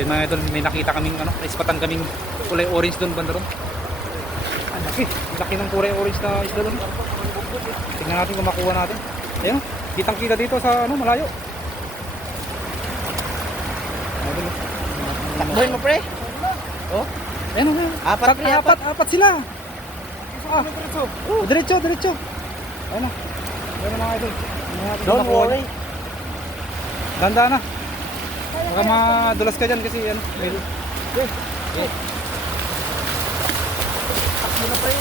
Ayun mga idol, may nakita kaming ano, ispatan kaming kulay orange doon banda doon. Ang laki, laki ng kulay orange na isda doon. Tingnan natin kung makuha natin. Ayun, kitang kita dito sa ano, malayo. Ayun, Takbohin mo, pre. oh. Ayun, ayun. Apat, pre, Apat sila. Diretso. Oh, diretso. Ayun na. Ayun na mga idol. Don't worry. Ganda na. Baka madulas ka dyan kasi ano. Takbo na, pre.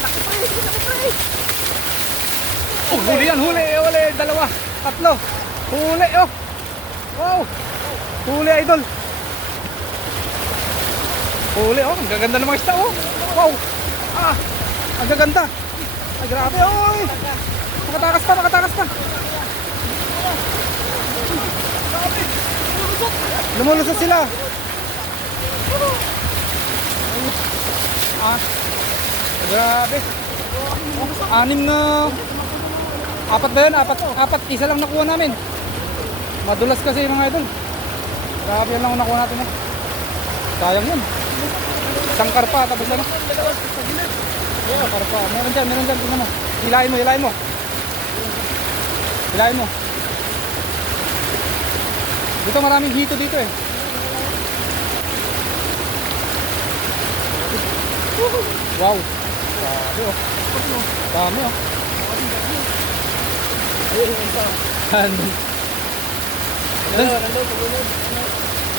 Laki, pre. Oh, huli yan, huli. Dalawa, tatlo. Huli, oh. Wow. Huli, idol. Huli, oh. Ang gaganda ng mga isda, oh. Wow. Ah, ang gaganda. Ay, grabe, oy. Nakatakas pa. Lumulusot sila. Ah, grabe. Anim na. Apat ba yun? Apat. Isa lang nakuha namin. Madulas kasi mga idol. Grabe yan lang nakuha natin. Sayang yun. Isang karpa. Tapos ano? Karpa. Meron dyan. Tingnan mo. Hilahin mo. Dito maraming hito dito eh. Wow. Grabe oh. Dami oh.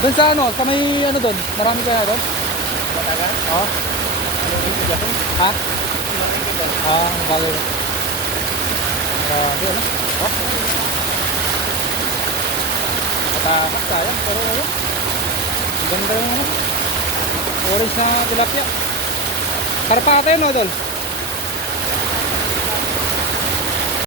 Doon sa ano, sa may ano doon? Marami kaya doon? Oo. Ha? Bagay. Grabe ano? Oh. Matakas sayang, pero ano? Ganda yung ano? Orange na tilapia. Karpa ata yun, no, Dol?